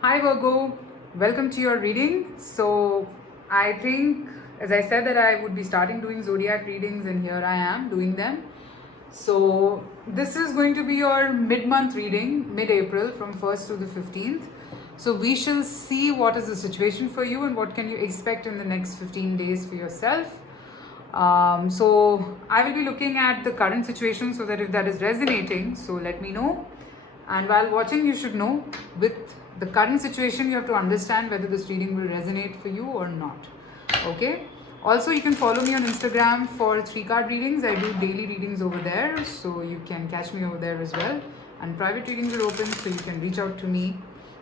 Hi Virgo, welcome to your reading. So, I think, as I said, that I would be starting doing zodiac readings, and here I am doing them. So, this is going to be your mid month reading, mid April, from 1st to the 15th. So, we shall see what is the situation for you and what can you expect in the next 15 days for yourself. So, I will be looking at the current situation so that if that is resonating, so let me know. And while watching, you should know with the current situation, you have to understand whether this reading will resonate for you or not. Okay. Also, you can follow me on Instagram for 3 card readings. I do daily readings over there, so you can catch me over there as well. And private readings are open, so you can reach out to me.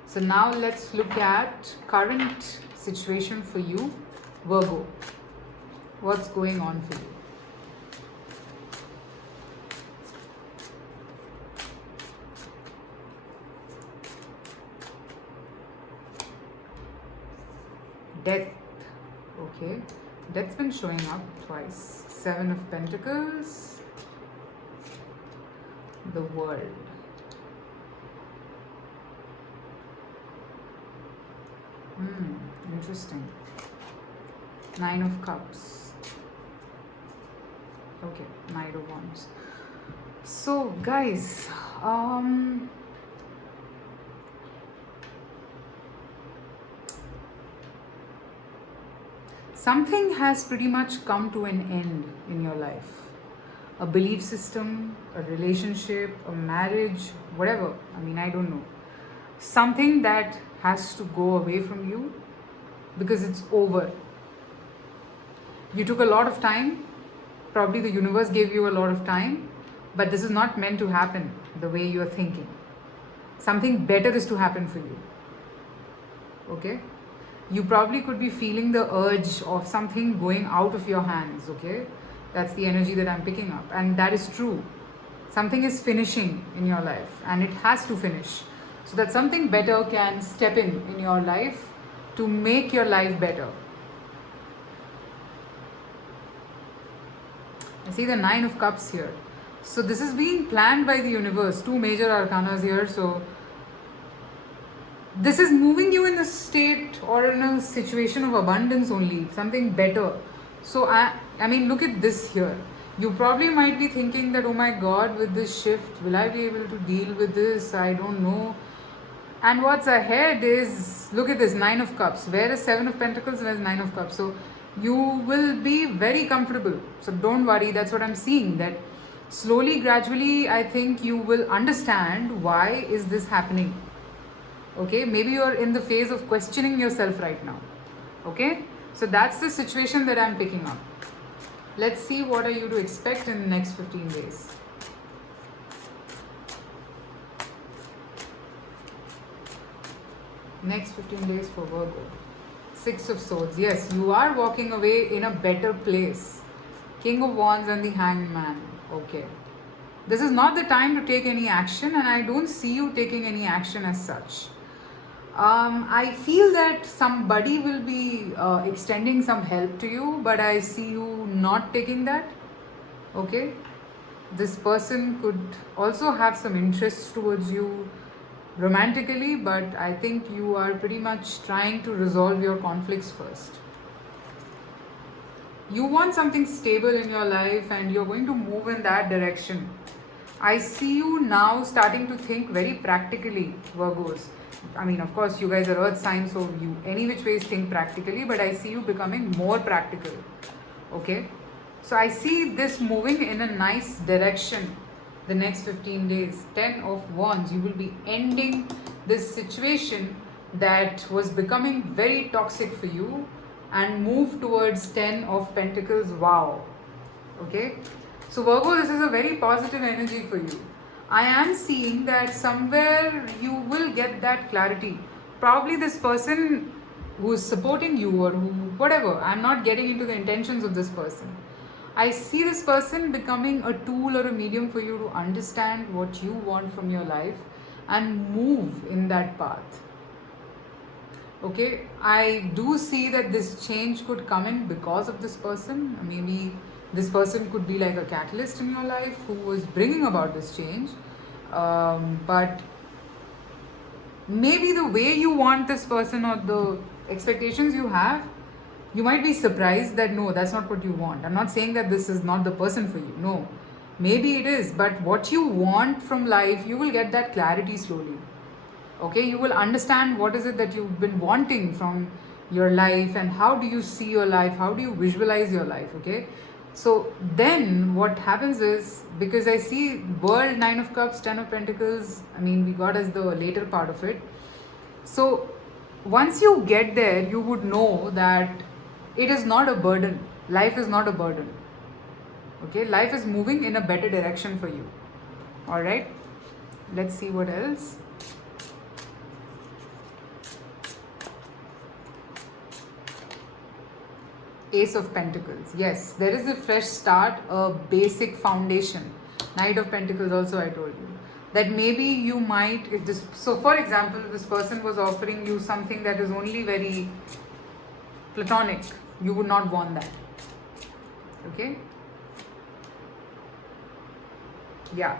So, now let's look at current situation for you, Virgo. What's going on for you? Death. Okay. Death's been showing up twice. 7 of Pentacles. The World. Interesting. 9 of Cups. Okay. Knight of Wands. So, guys, something has pretty much come to an end in your life. A belief system, a relationship, a marriage, whatever. I mean, I don't know. Something that has to go away from you because it's over. You took a lot of time. Probably the universe gave you a lot of time, but this is not meant to happen the way you're thinking. Something better is to happen for you. Okay? You probably could be feeling the urge of something going out of your hands. Okay? That's the energy that I'm picking up, and that is true. Something is finishing in your life, and it has to finish so that something better can step in your life to make your life better. I see the 9 of Cups here. So this is being planned by the universe. 2 major arcanas here. So this is moving you in a state or in a situation of abundance only, something better. So I mean, look at this here. You probably might be thinking that, oh my God, with this shift, will I be able to deal with this? I don't know. And what's ahead is, look at this, 9 of Cups. Where is 7 of Pentacles? Where is 9 of Cups? So you will be very comfortable. So don't worry. That's what I'm seeing. That slowly, gradually, I think you will understand why is this happening. Okay, maybe you're in the phase of questioning yourself right now. Okay, so that's the situation that I'm picking up. Let's see what are you to expect in the next 15 days. Next 15 days for Virgo. 6 of Swords. Yes, you are walking away in a better place. King of Wands and the Hanged Man. Okay. This is not the time to take any action, and I don't see you taking any action as such. I feel that somebody will be extending some help to you, but I see you not taking that. Okay. This person could also have some interest towards you romantically, but I think you are pretty much trying to resolve your conflicts first. You want something stable in your life and you're going to move in that direction. I see you now starting to think very practically, Virgos. I mean, of course, you guys are earth signs, so you any which ways think practically, but I see you becoming more practical. Okay? So I see this moving in a nice direction the next 15 days. 10 of Wands, you will be ending this situation that was becoming very toxic for you and move towards 10 of Pentacles. Wow. Okay? So Virgo, this is a very positive energy for you. I am seeing that somewhere you will get that clarity. Probably this person who is supporting you or who, whatever, I'm not getting into the intentions of this person. I see this person becoming a tool or a medium for you to understand what you want from your life and move in that path. Okay, I do see that this change could come in because of this person. Maybe this person could be like a catalyst in your life who was bringing about this change. But maybe the way you want this person or the expectations you have, you might be surprised that no, that's not what you want. I'm not saying that this is not the person for you. No, maybe it is, but what you want from life, you will get that clarity slowly. Okay, you will understand what is it that you've been wanting from your life and how do you see your life, how do you visualize your life. Okay, so then what happens is, because I see world, 9 of cups, 10 of pentacles, I mean we got as the later part of it. So once you get there, you would know that it is not a burden. Life is not a burden. Okay, life is moving in a better direction for you. All right, let's see what else. Ace of Pentacles. Yes, there is a fresh start, a basic foundation. Knight of Pentacles also, I told you that maybe you might, if this, so for example, this person was offering you something that is only very platonic, you would not want that. Okay, yeah,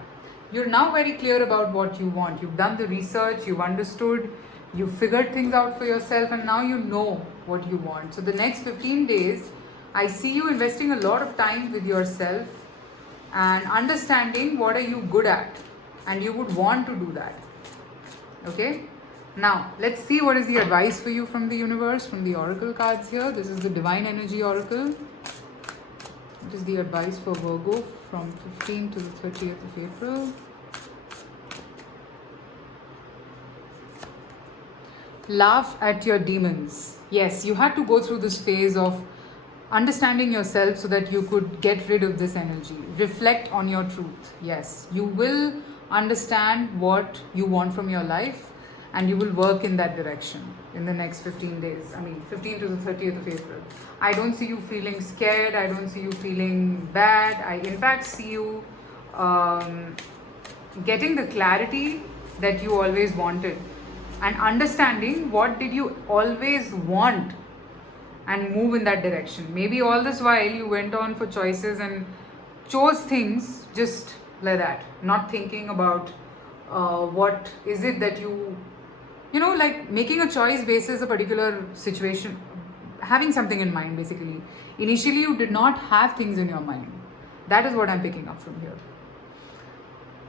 you're now very clear about what you want. You've done the research, you've understood, you figured things out for yourself, and now you know what you want. So the next 15 days, I see you investing a lot of time with yourself and understanding what are you good at, and you would want to do that. Okay, now let's see what is the advice for you from the universe, from the oracle cards here. This is the Divine Energy Oracle. What is the advice for Virgo from 15th to the 30th of April? Laugh at your demons. Yes, you had to go through this phase of understanding yourself so that you could get rid of this energy. Reflect on your truth. Yes, you will understand what you want from your life and you will work in that direction in the next 15 days. I mean, 15th to the 30th of April. I don't see you feeling scared. I don't see you feeling bad. I, in fact, see you getting the clarity that you always wanted and understanding what did you always want and move in that direction. Maybe all this while you went on for choices and chose things just like that, not thinking about what is it that you know, like making a choice basis a particular situation, having something in mind basically. Initially you did not have things in your mind. That is what I'm picking up from here.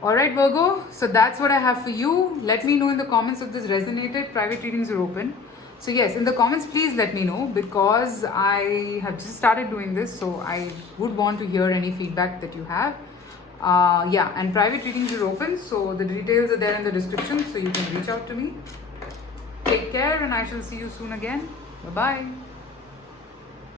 Alright Virgo, so that's what I have for you. Let me know in the comments if this resonated. Private readings are open. So yes, in the comments please let me know, because I have just started doing this, so I would want to hear any feedback that you have. Yeah, and private readings are open, so the details are there in the description, so you can reach out to me. Take care and I shall see you soon again. Bye-bye.